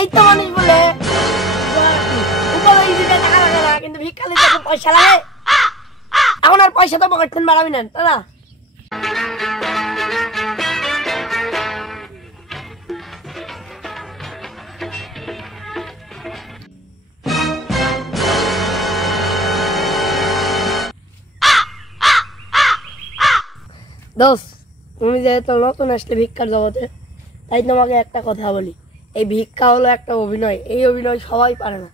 এই তো মানুষ বলে উপরে দিতে টাকা লাগে না, কিন্তু ভিক্ষা দিতে পয়সা লাগে। এখন আর পয়সা তো পকেট থেকে বাড়াবি না, তাই না? দোস্ত, তুমি যেহেতু নতুন আসলে ভিক্ষার জগতে, তাই তোমাকে একটা কথা বলি, এই ভিক্ষা হলো একটা অভিনয়। এই অভিনয় সবাই পারে না।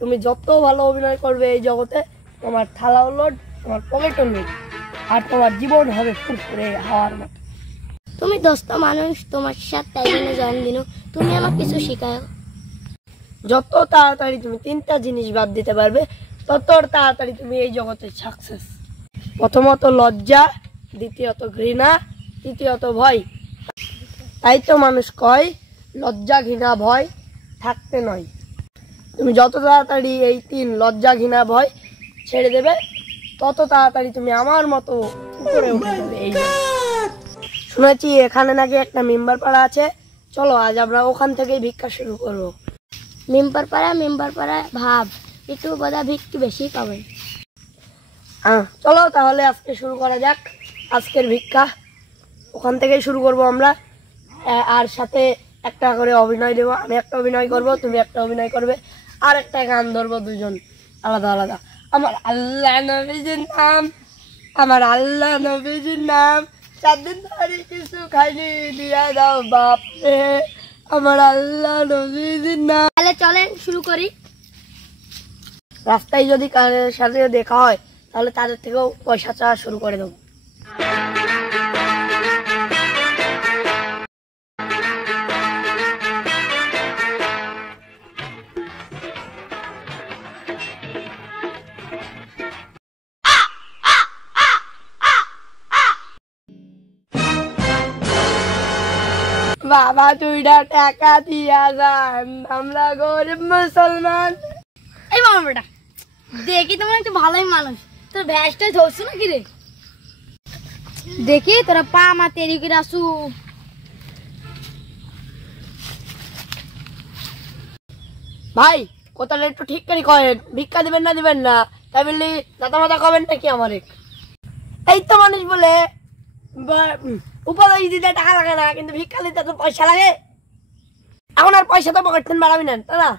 তুমি যত ভালো অভিনয় করবে এই জগতে, তোমার থালাও লোড, তোমার পকেটও লোড, আর তোমার জীবন হবে ফুরফুরে হাওয়ার মতো। তুমি দোস্ত মানুষ, তোমার সাথে তাই জন্য জন্মদিন, তুমি আমাকে কিছু শিখাও। যত তাড়াতাড়ি তুমি 3টা জিনিস বাদ দিতে পারবে, তত তাড়াতাড়ি তুমি এই জগতে সাকসেস। প্রথমত লজ্জা, দ্বিতীয়ত ঘৃণা, তৃতীয়ত ভয়। তাই তো মানুষ কয় লজ্জা ঘৃণা ভয় থাকতে নয়। তুমি যত তাড়াতাড়ি এই 3 লজ্জা ঘৃণা ভয় ছেড়ে দেবে, তত তাড়াতাড়ি তুমি আমার মতো উপরে উঠে যাবে। এই শুনেছি এখানে নাকি একটা মেম্বার পাড়া আছে, চলো আজ আমরা ওখান থেকেই ভিক্ষা শুরু করবো। মেম্বার পাড়া ভাব একটু বোধহয় ভিক্ষি বেশি পাবেন। চলো তাহলে আজকে শুরু করা যাক। আজকের ভিক্ষা ওখান থেকেই শুরু করব আমরা। আর সাথে একটা করে অভিনয় দেবো। আমি একটা অভিনয় করব, তুমি একটা অভিনয় করবে, আর একটা গান ধরবো দুজন আলাদা আলাদা। আমার আল্লাহ নবীজির নাম, আমার আল্লাহ নবীজির নাম, 4 দিন ধরে কিছু খাইনি, দিয়া দাও বাপ রে, আমার আল্লাহ নবীজির নাম। তাহলে চলেন শুরু করি। রাস্তায় যদি কারোর সাথে দেখা হয়, তাহলে তাদের থেকেও পয়সা চাওয়া শুরু করে দেবো। বাবা 2টা টাকা দিয়া যান, আমরা গরিব মুসলমান। এই বাবা বেটা, দেখি তোমার একটু ভালোই মানুষ, তোর ভ্যাসটা ধরছো নাকি রে? দেখি তোরা পা মা তেরি করে আসু। ভাই কথাটা একটু ঠিক করে করেন, ভিক্ষা দিবেন না, তাই বললি দাদা মাথা কবেন নাকি আমারে? এই তো মানুষ বলে উপরে দিতে টাকা লাগে না, কিন্তু ভিক্ষা দিতে তো পয়সা লাগে। এখন আর পয়সা তো পকেট থেকে বাড়াবি না, তাই না?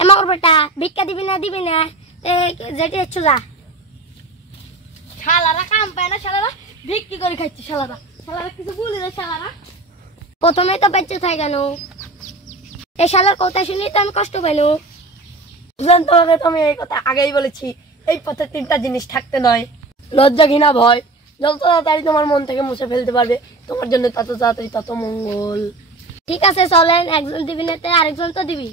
আমার বেটা ভিক্ষা দিবি না যেটি ইচ্ছু যা। শালারা কাম পায় না, শালারা ভিক্ষি করে খাচ্ছে, শালারা কিছু বলি না। শালারা প্রথমে তো বেঁচে থাকে কেন? এই শালার কথা শুনি তো আমি কষ্ট পাইল। বুঝলেন, তোমাকে তো আমি এই কথা আগেই বলেছি, এই পথে 3টা জিনিস থাকতে নয়, লজ্জা ঘৃণা ভয়। যত তাড়াতাড়ি তোমার মন থেকে মুছে ফেলতে পারবে, তোমার জন্য তত তাড়াতাড়ি তত মঙ্গল। ঠিক আছে চলেন, একজন দিবি না আরেকজন তো দিবি।